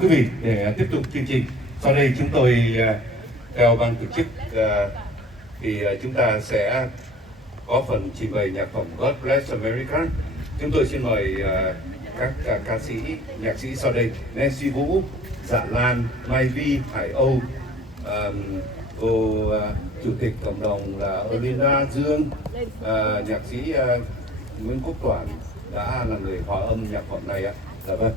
Quý vị, để tiếp tục chương trình, sau đây chúng tôi theo ban tổ chức thì chúng ta sẽ có phần trình bày nhạc phẩm God Bless America. Chúng tôi xin mời các ca sĩ, nhạc sĩ sau đây: Nancy Vũ, Dạ Lan, Mai Vi, Hải Âu, cô chủ tịch cộng đồng là Olina Dương, nhạc sĩ Nguyễn Quốc Toản đã là người hòa âm nhạc phẩm này ạ. Dạ vâng.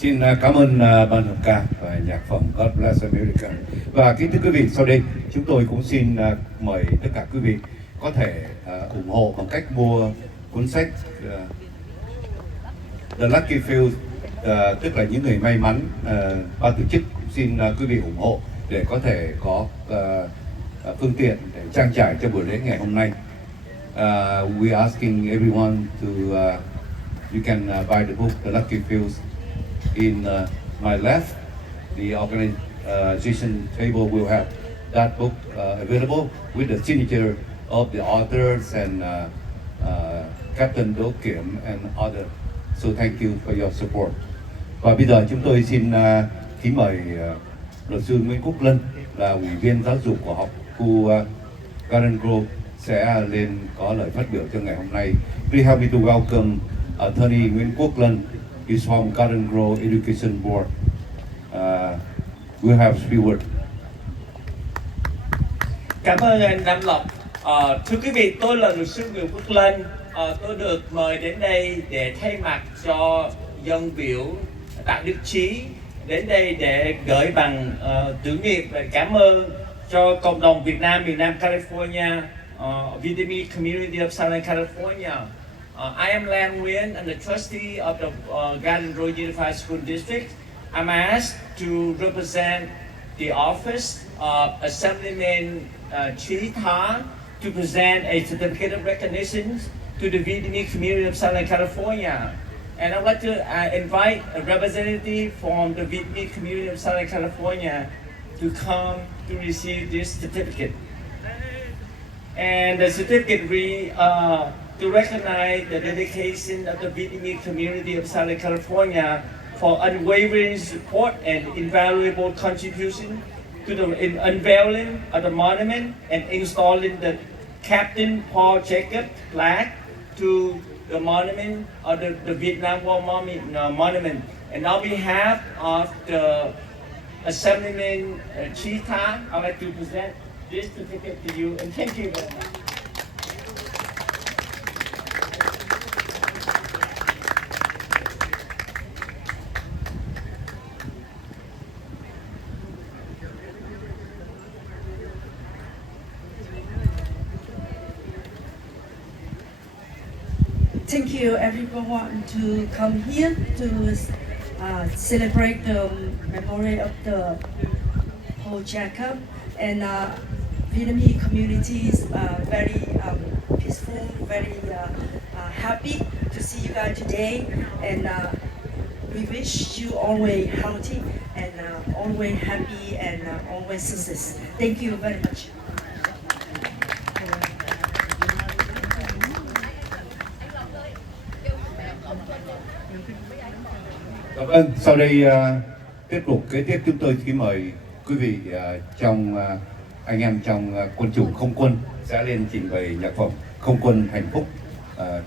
Xin cảm ơn ban hợp ca và nhạc phẩm God Bless America. Và kính thưa quý vị, sau đây chúng tôi cũng xin mời tất cả quý vị có thể ủng hộ bằng cách mua cuốn sách The Lucky Few, tức là những người may mắn. Ban tổ chức cũng xin quý vị ủng hộ để có thể có phương tiện để trang trải cho buổi lễ ngày hôm nay. We are asking everyone to you can buy the book The Lucky Few in my left. The organization table will have that book available with the signature of the authors and Captain Đỗ Kiểm and others. So thank you for your support. Và bây giờ chúng tôi xin kính mời luật sư Nguyễn Quốc Lân, là ủy viên giáo dục của học khu Garden Grove, sẽ lên có lời phát biểu cho ngày hôm nay. Please help me to welcome Attorney Nguyễn Quốc Lân. He's from Garden Grove Education Board. We'll have a few words. Cảm ơn anh Nam Lộc. Thưa quý vị, tôi là luật sư Nguyễn Quốc Lân. Tôi được mời đến đây để thay mặt cho dân biểu Tạ Đức Chí đến đây để gửi bằng tưởng niệm và cảm ơn cho cộng đồng Việt Nam miền Nam California, Vietnamese community of Southern California. I am Lan Nguyen. I'm the trustee of the Garden Grove Unified School District. I'm asked to represent the office of Assemblyman Chi Tha to present a certificate of recognition to the Vietnamese community of Southern California. And I'd like to invite a representative from the Vietnamese community of Southern California to come to receive this certificate. And the certificate to recognize the dedication of the Vietnamese community of Southern California for unwavering support and invaluable contribution to the unveiling of the monument and installing the Captain Paul Jacob flag to the monument of the Vietnam War monument. And on behalf of the Assemblyman Chi Tha, I'd like to present this certificate to you, and thank you very much. Thank you everyone to come here to celebrate the memory of the Paul Jacob, and Vietnamese communities very peaceful, very happy to see you guys today, and we wish you always healthy and always happy and always success. Thank you very much. Vâng, sau đây tiếp tục kế tiếp chúng tôi kính mời quý vị anh em trong quân chủng không quân sẽ lên trình bày nhạc phẩm Không quân hạnh phúc.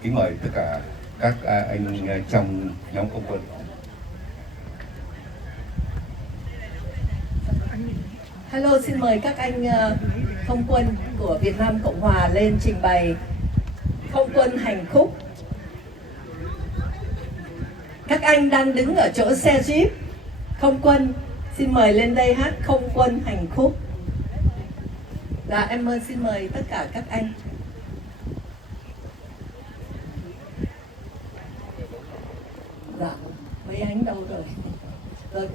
Kính mời tất cả các anh trong nhóm không quân. Hello, xin mời các anh không quân của Việt Nam Cộng Hòa lên trình bày Không quân hạnh phúc. Các anh đang đứng ở chỗ xe Jeep. Không quân, xin mời lên đây hát Không quân hạnh phúc. Dạ, em xin mời tất cả các anh. Dạ, mấy anh đâu rồi? Rồi.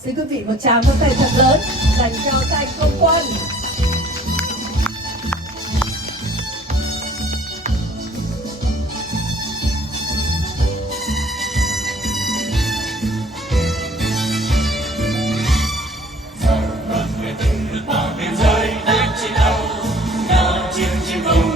Xin quý vị một tràng vỗ tay thật lớn dành cho các anh không quân. Biên giới đánh chiến đấu, nhau chiến chim bông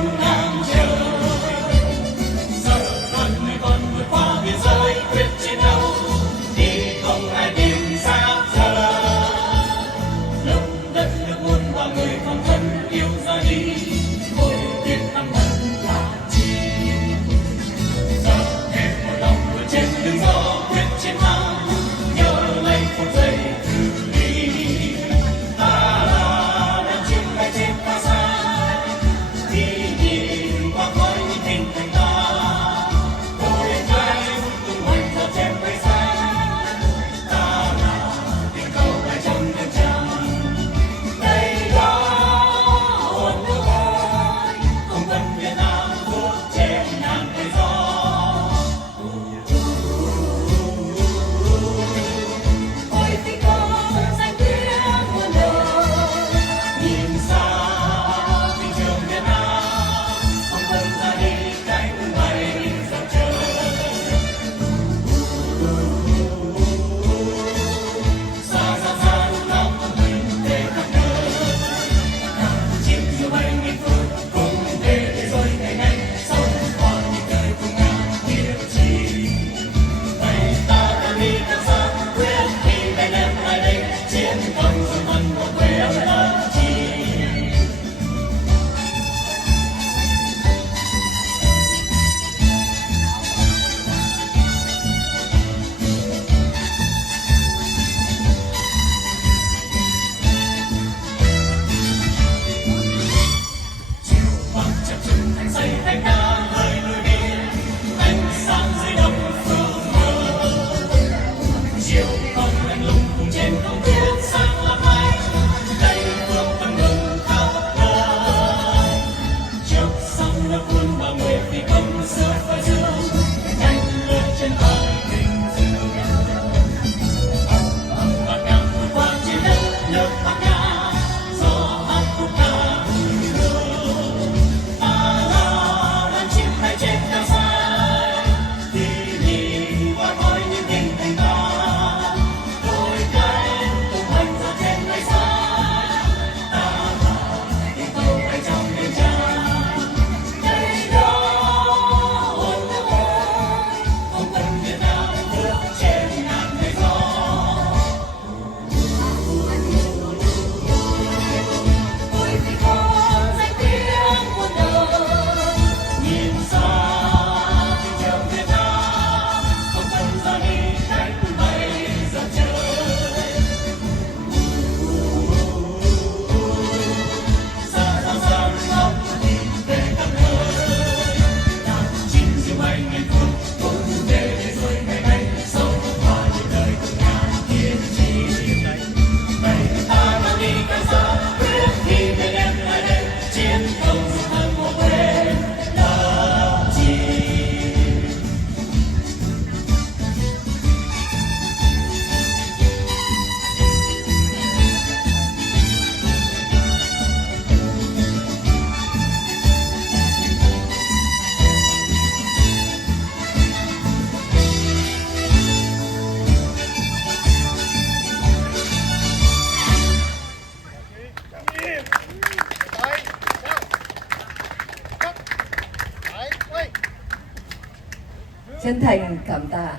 Chân thành cảm tạ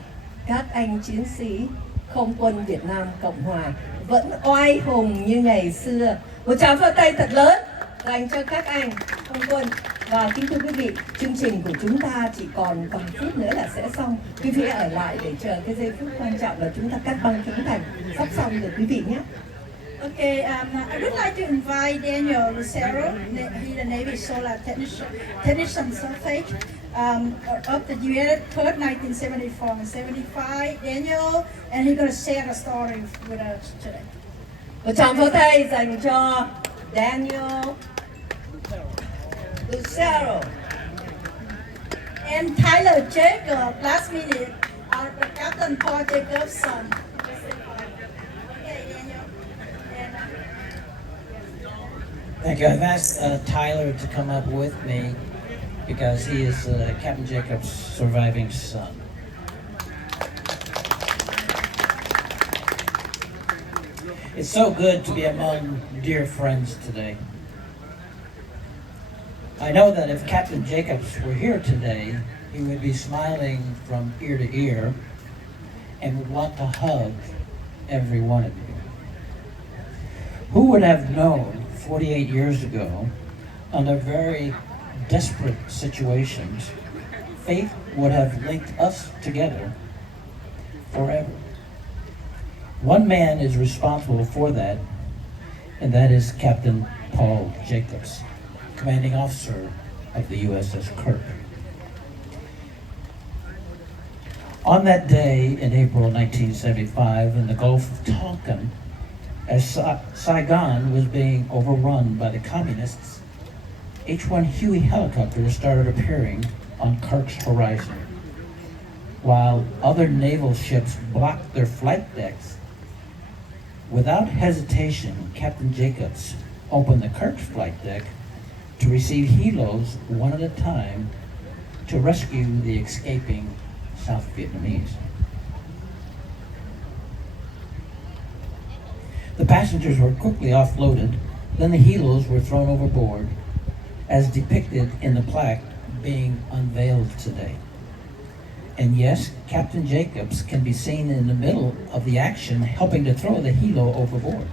các anh chiến sĩ không quân Việt Nam Cộng Hòa vẫn oai hùng như ngày xưa. Một tràng pháo tay thật lớn dành cho các anh không quân. Và kính thưa quý vị, chương trình của chúng ta chỉ còn vài phút nữa là sẽ xong. Quý vị ở lại để chờ cái giây phút quan trọng là chúng ta cắt băng khánh thành. Sắp xong rồi quý vị nhé. Okay, I would like to invite Daniel Lucero, he's the Navy Solar Technician Surface of the year 1974 and 75. Daniel, and he's going to share a story with us today. Một tràng pháo tay dành cho Daniel Lucero. And Tyler Jacob, last minute, the Captain Paul Jacob's son. Okay, Daniel. Thank you. I've asked Tyler to come up with me because he is Captain Jacob's surviving son. It's so good to be among dear friends today. I know that if Captain Jacobs were here today, he would be smiling from ear to ear and would want to hug every one of you. Who would have known 48 years ago, under very desperate situations, fate would have linked us together forever? One man is responsible for that, and that is Captain Paul Jacobs, commanding officer of the USS Kirk. On that day in April 1975 in the Gulf of Tonkin, as Saigon was being overrun by the communists, H-1 Huey helicopters started appearing on Kirk's horizon. While other naval ships blocked their flight decks, without hesitation, Captain Jacobs opened the Kirk's flight deck to receive helos one at a time to rescue the escaping South Vietnamese. The passengers were quickly offloaded, then the helos were thrown overboard, as depicted in the plaque being unveiled today. And yes, Captain Jacobs can be seen in the middle of the action helping to throw the helo overboard.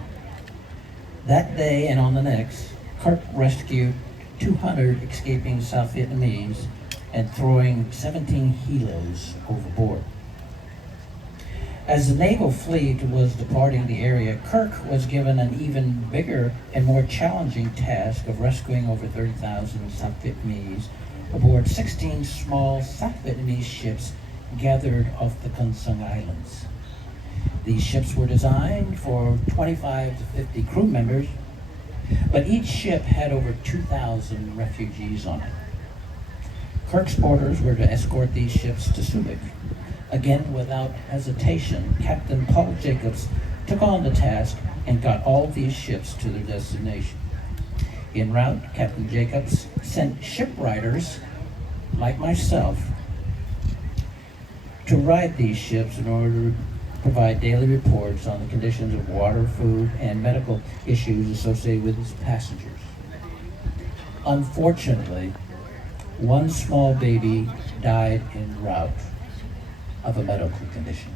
That day and on the next, Kirk rescued 200 escaping South Vietnamese and throwing 17 helos overboard. As the naval fleet was departing the area, Kirk was given an even bigger and more challenging task of rescuing over 30,000 South Vietnamese aboard 16 small South Vietnamese ships gathered off the Con Sung Islands. These ships were designed for 25 to 50 crew members, but each ship had over 2,000 refugees on it. Kirk's orders were to escort these ships to Subic. Again, without hesitation, Captain Paul Jacobs took on the task and got all these ships to their destination. En route, Captain Jacobs sent shipwriters, like myself, to ride these ships in order to provide daily reports on the conditions of water, food, and medical issues associated with his passengers. Unfortunately, one small baby died en route of a medical condition.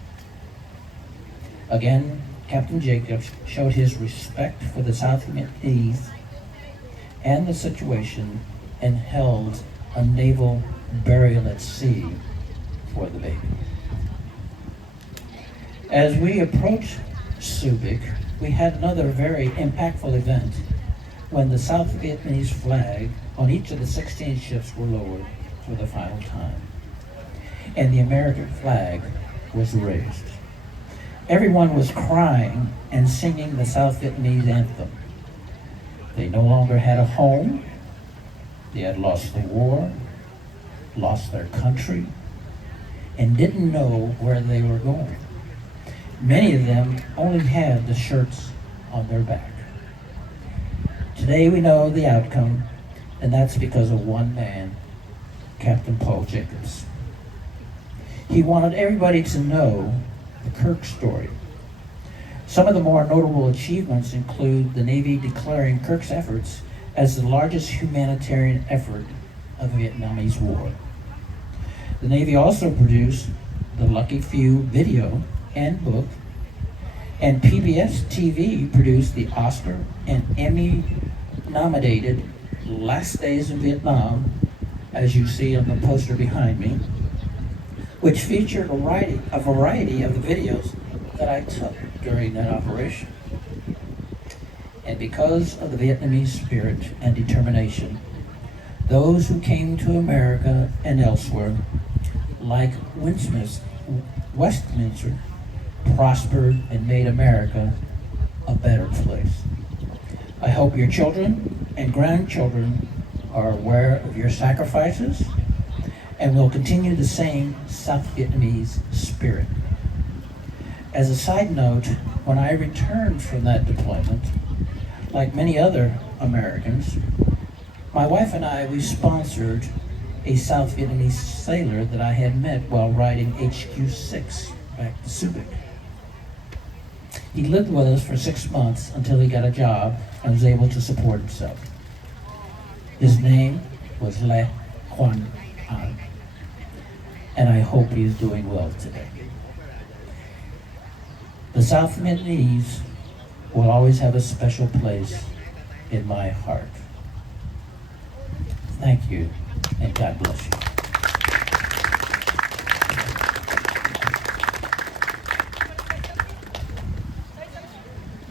Again, Captain Jacobs showed his respect for the South Vietnamese and the situation and held a naval burial at sea for the baby. As we approached Subic, we had another very impactful event when the South Vietnamese flag on each of the 16 ships were lowered for the final time, and the American flag was raised. Everyone was crying and singing the South Vietnamese anthem. They no longer had a home. They had lost the war, lost their country, and didn't know where they were going. Many of them only had the shirts on their back. Today we know the outcome, and that's because of one man, Captain Paul Jacobs. He wanted everybody to know the Kirk story. Some of the more notable achievements include the Navy declaring Kirk's efforts as the largest humanitarian effort of the Vietnamese War. The Navy also produced the Lucky Few video and book, and PBS TV produced the Oscar and Emmy-nominated Last Days in Vietnam, as you see on the poster behind me, which featured a variety of the videos that I took during that operation. And because of the Vietnamese spirit and determination, those who came to America and elsewhere, like Westminster, prospered and made America a better place. I hope your children and grandchildren are aware of your sacrifices and will continue the same South Vietnamese spirit. As a side note, when I returned from that deployment, like many other Americans, my wife and I, we sponsored a South Vietnamese sailor that I had met while riding HQ-6 back to Subic. He lived with us for 6 months until he got a job and was able to support himself. His name was Le Quan An, and I hope he is doing well today. The South Vietnamese will always have a special place in my heart. Thank you, and God bless you.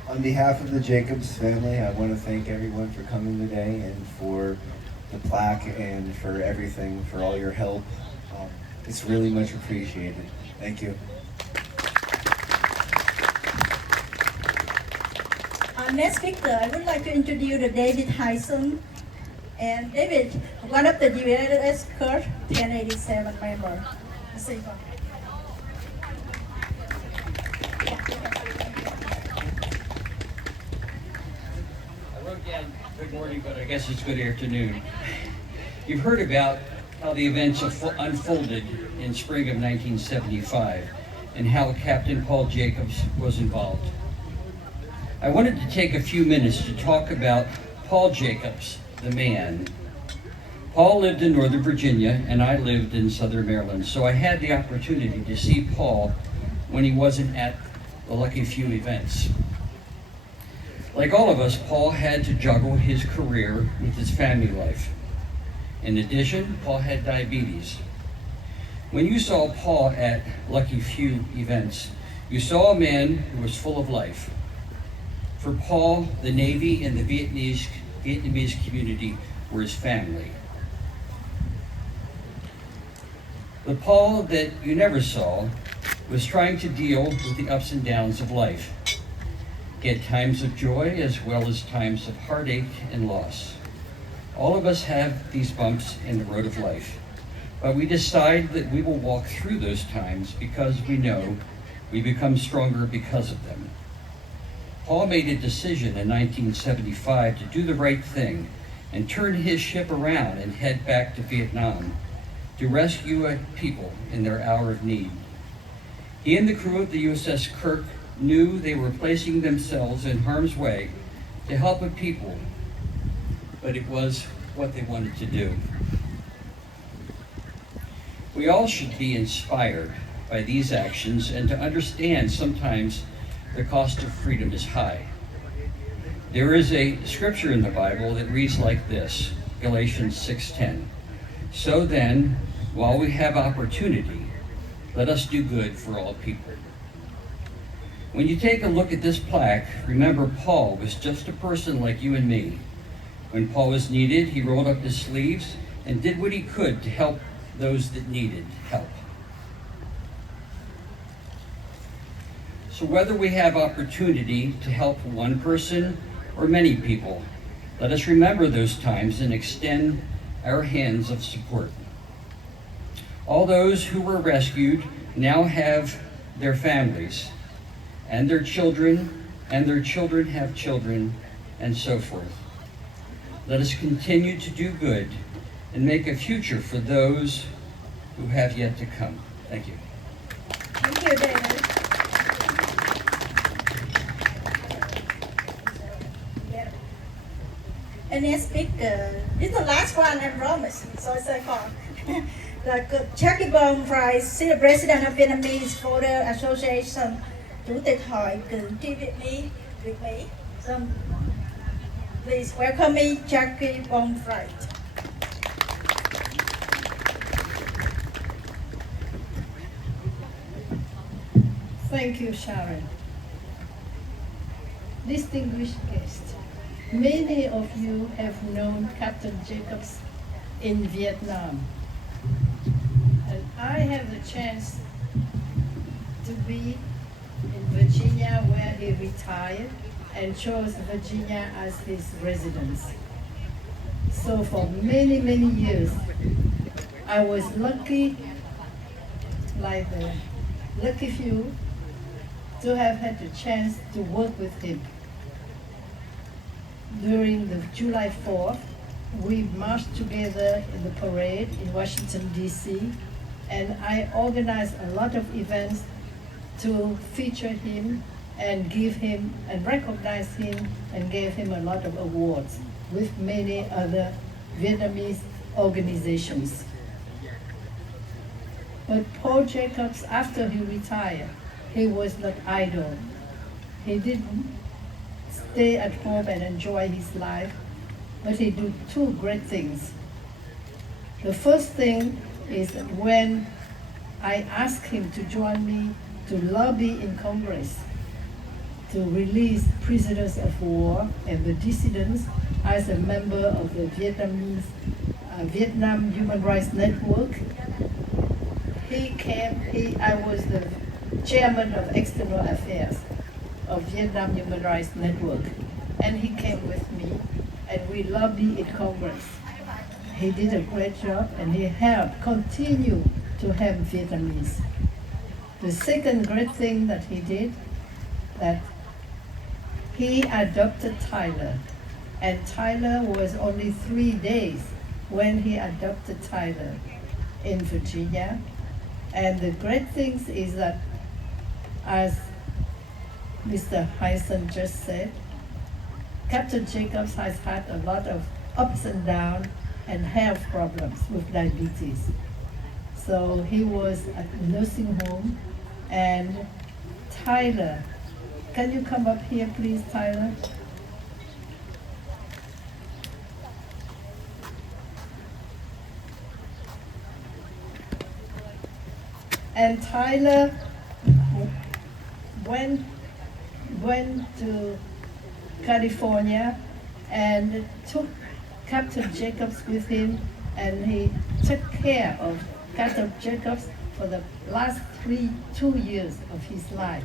On behalf of the Jacobs family, I want to thank everyone for coming today and for the plaque and for everything, for all your help. It's really much appreciated. Thank you. Our next speaker, I would like to introduce David Hyson. And David, one of the USS Kurt 1087 members. I wrote down good morning, but I guess it's good afternoon. You've heard about how the events unfolded in spring of 1975 and how Captain Paul Jacobs was involved. I wanted to take a few minutes to talk about Paul Jacobs, the man. Paul lived in Northern Virginia and I lived in Southern Maryland, so I had the opportunity to see Paul when he wasn't at the Lucky Few events. Like all of us, Paul had to juggle his career with his family life. In addition, Paul had diabetes. When you saw Paul at Lucky Few events, you saw a man who was full of life. For Paul, the Navy and the Vietnamese community were his family. The Paul that you never saw was trying to deal with the ups and downs of life. He had times of joy as well as times of heartache and loss. All of us have these bumps in the road of life, but we decide that we will walk through those times because we know we become stronger because of them. Paul made a decision in 1975 to do the right thing and turn his ship around and head back to Vietnam to rescue a people in their hour of need. He and the crew of the USS Kirk knew they were placing themselves in harm's way to help a people, but it was what they wanted to do. We all should be inspired by these actions and to understand sometimes the cost of freedom is high. There is a scripture in the Bible that reads like this, Galatians 6:10. So then, while we have opportunity, let us do good for all people. When you take a look at this plaque, remember Paul was just a person like you and me. When Paul was needed, he rolled up his sleeves and did what he could to help those that needed help. So whether we have opportunity to help one person or many people, let us remember those times and extend our hands of support. All those who were rescued now have their families and their children have children, and so forth. Let us continue to do good and make a future for those who have yet to come. Thank you. Thank you, David. And next speaker, this is the last one, I promise. So it's like the Jackie Bong Prize, the President of Vietnamese Photo Association, Chủ tịch Hội cử tri Việt Mỹ. So, please welcome me, Jackie Bong Prize. Thank you, Sharon. Distinguished guests, many of you have known Captain Jacobs in Vietnam. And I have the chance to be in Virginia where he retired and chose Virginia as his residence. So for many, many years, I was lucky, like the lucky few, to have had the chance to work with him. During the July 4th, we marched together in the parade in Washington, D.C., and I organized a lot of events to feature him and give him and recognize him and gave him a lot of awards with many other Vietnamese organizations. But Paul Jacobs, after he retired, he was not idle. He didn't stay at home and enjoy his life, but he did two great things. The first thing is that when I asked him to join me to lobby in Congress to release prisoners of war and the dissidents as a member of the Vietnam Human Rights Network, he came, I was the chairman of External Affairs of Vietnam Human Rights Network, and he came with me and we lobbied in Congress. He did a great job and he helped continue to help Vietnamese. The second great thing that he did, that he adopted Tyler, and Tyler was only 3 days when he adopted Tyler in Virginia. And the great thing is that, as Mr. Hyson just said, Captain Jacobs has had a lot of ups and downs and health problems with diabetes. So he was at the nursing home, and Tyler, can you come up here please, Tyler? and Tyler went to California and took Captain Jacobs with him, and he took care of Captain Jacobs for the last 2 years of his life.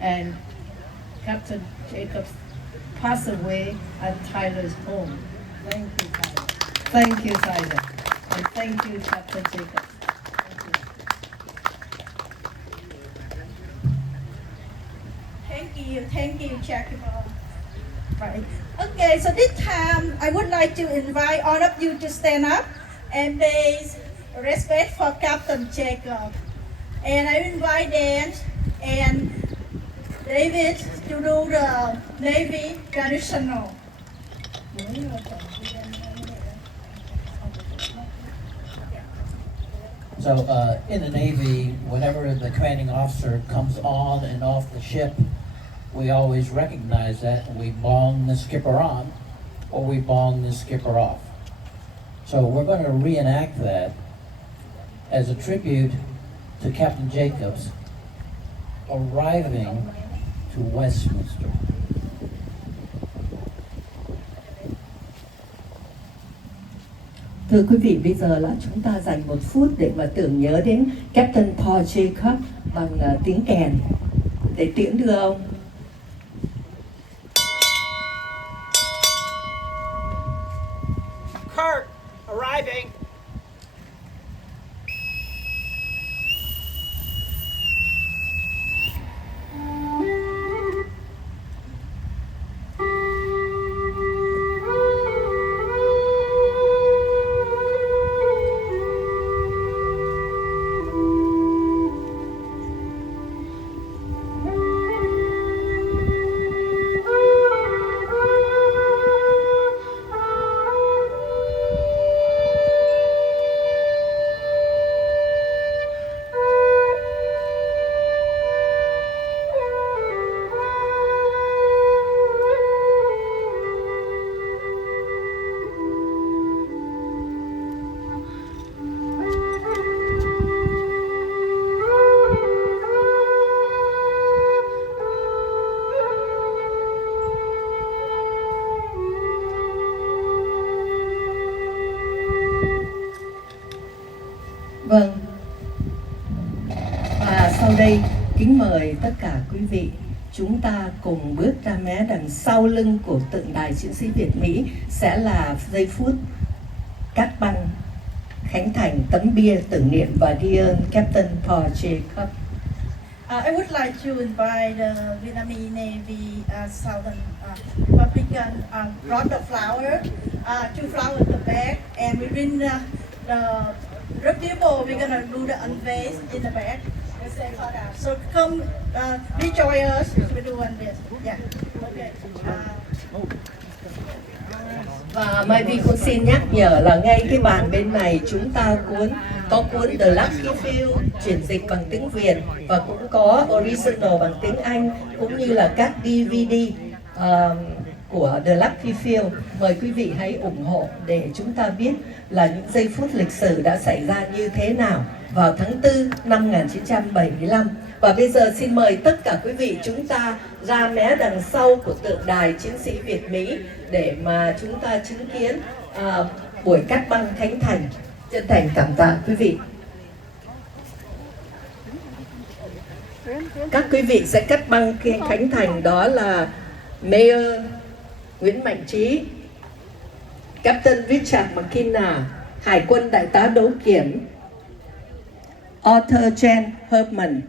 And Captain Jacobs passed away at Tyler's home. Thank you, Tyler. Thank you, Tyler. And thank you, Captain Jacobs. Thank you, Jackie. Right. Okay, so this time I would like to invite all of you to stand up and pay respect for Captain Jacob. And I invite Dan and David to do the Navy traditional. So in the Navy, whenever the commanding officer comes on and off the ship, we always recognize that, and we bong the skipper on, or we bong the skipper off. So we're going to reenact that as a tribute to Captain Jacobs arriving to Westminster. Thưa quý vị, bây giờ là chúng ta dành 1 phút để mà tưởng nhớ đến Captain Paul Jacob bằng tiếng kèn để tiễn đưa ông. Kurt arriving. Vâng. Và sau đây kính mời tất cả quý vị chúng ta cùng bước ra mé đằng sau lưng của tượng đài chiến sĩ Việt Mỹ sẽ là giây phút cắt băng khánh thành tấm bia tưởng niệm và tri ân Captain Paul Jacob. I would like to invite the Vietnamese Navy Southern Republican brought the flower, 2 flowers at the back, and we bring the reputable. We're gonna do the unveil in the back. So come rejoin us. We're doing this. Yeah. Okay. Và Mai Vi cũng xin nhắc nhở là ngay cái bàn bên này chúng ta có cuốn The Lucky Few chuyển dịch bằng tiếng Việt và cũng có original bằng tiếng Anh cũng như là các DVD của The Lucky Few. Mời quý vị hãy ủng hộ để chúng ta biết là những giây phút lịch sử đã xảy ra như thế nào vào tháng 4 năm 1975. Và bây giờ xin mời tất cả quý vị chúng ta ra mé đằng sau của tượng đài chiến sĩ Việt Mỹ để mà chúng ta chứng kiến buổi cắt băng khánh thành. Chân thành cảm tạ quý vị. Các quý vị sẽ cắt băng khánh thành đó là Mayor Nguyễn Mạnh Trí, Captain Richard McKenna, Hải quân Đại tá Đấu Kiểm Arthur Jen Herman.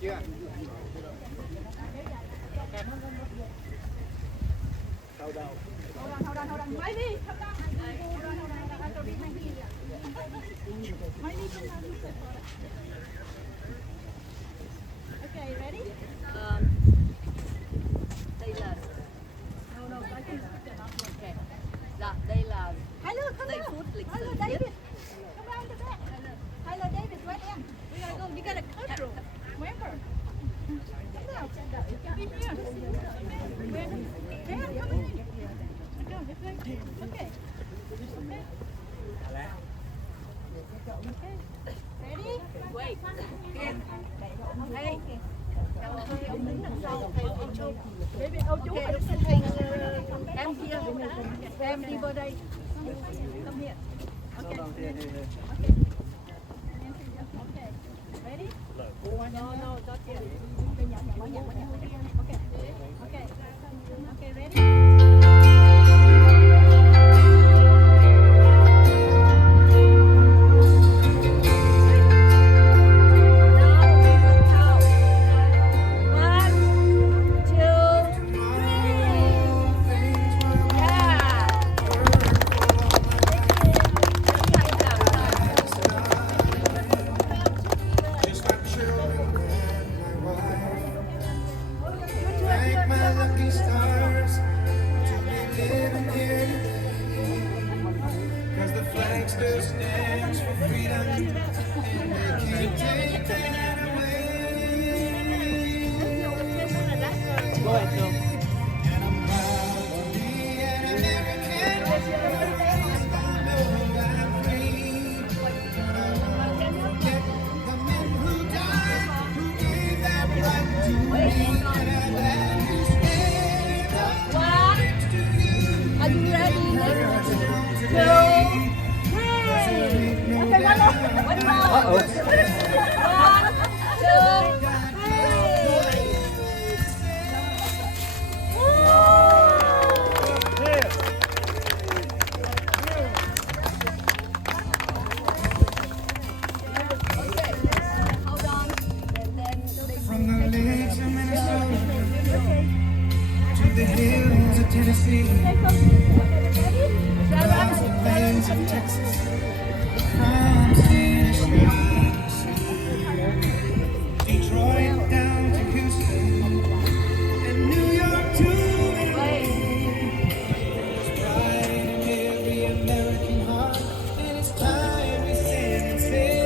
Hold on. Maybe. Okay, ready? Đây là dạ, đây là Tyler, come giây down. phút lịch Tyler, sử David. nhất. Come round the back. Tyler, David, right in. We gotta go. You gotta cut through. Remember. Come down. Be here. Dad, come in. Go, okay. Okay. Ready? Wait. Hey. Ông đứng đằng sau theo ông chú. David, oh, chú phải xin thầy. Em kia. Em đi vào đây. Come here. Okay. Okay. Ready? No, not yet. Okay. Okay. Okay, ready? Thank my lucky stars to be living here today. 'Cause the flag still stands for freedom, and they can't take that away. Go ahead, Phil. And I'm proud to be an American. I know I'm free, but I won't forget the men who died, who gave that right to me. And I'm glad you stayed up next to you. Are you ready? Today. Okay, one more. Uh-oh. 1, 2, 3. Hold on. And then From the lakes of Minnesota to the hills of Tennessee, across the plains of Texas, from sea to shining sea, Detroit down to Houston, and New York to LA. There's pride in every American heart, and it's time we stand and say.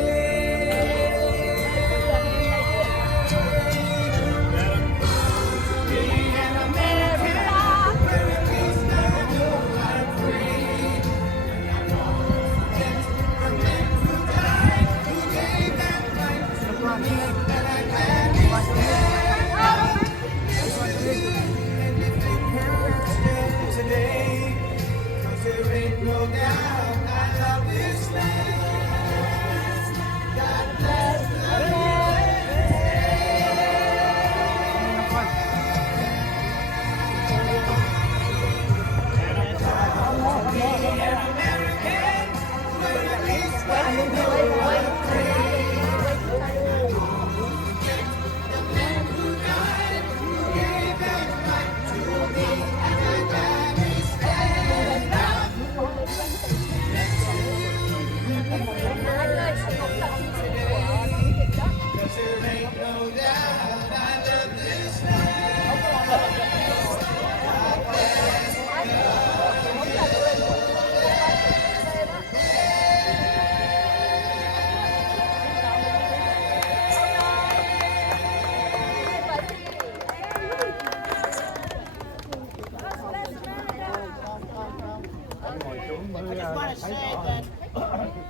I just want to say that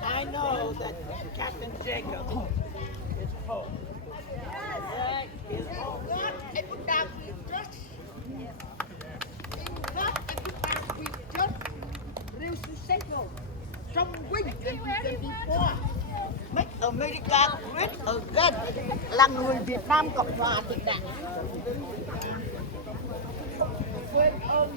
I know that Captain Jacob is full. That is full. Trong Wing 2024, Make America Great Again là người Việt Nam Cộng hòa Thịnh Đảng. Quên ơn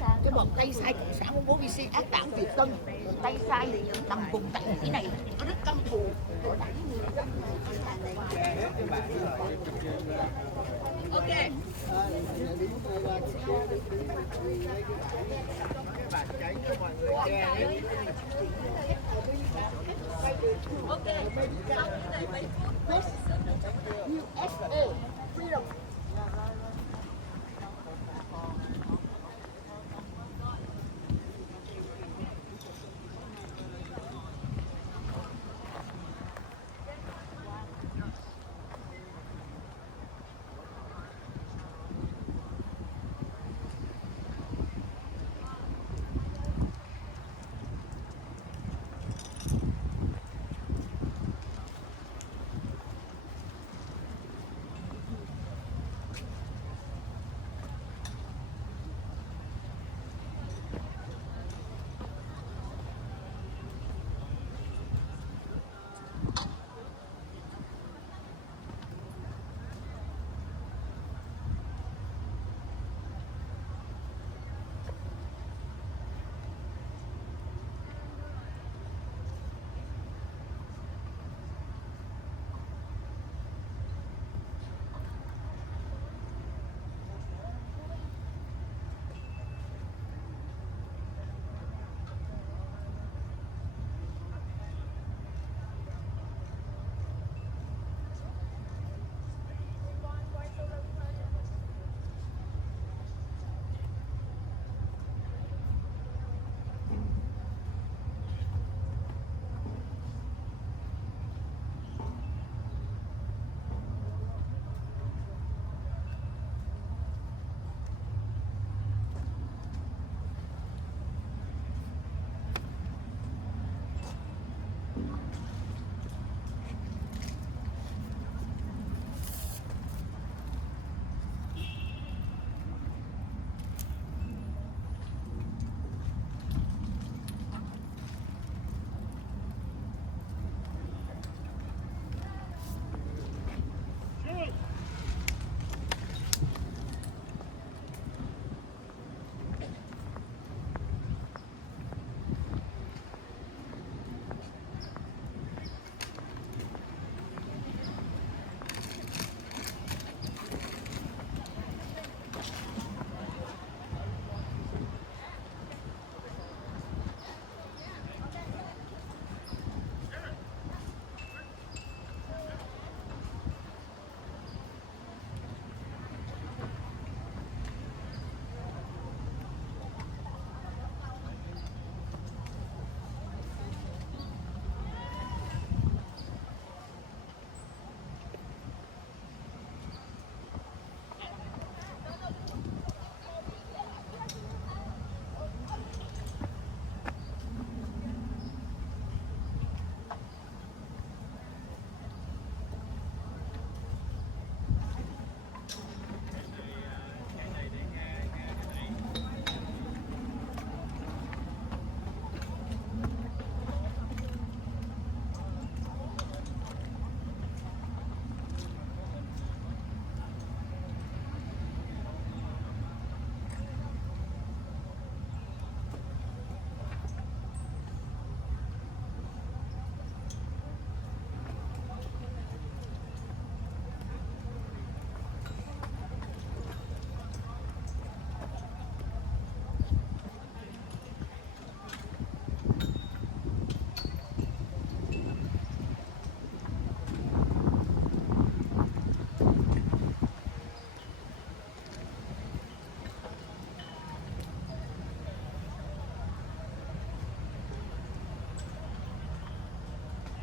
cái bọn tay sai cộng sản của bố VC ác đảng Việt Tân, tay sai nằm vùng tại Mỹ này nó rất căm thù đảng người dân. Ok. USA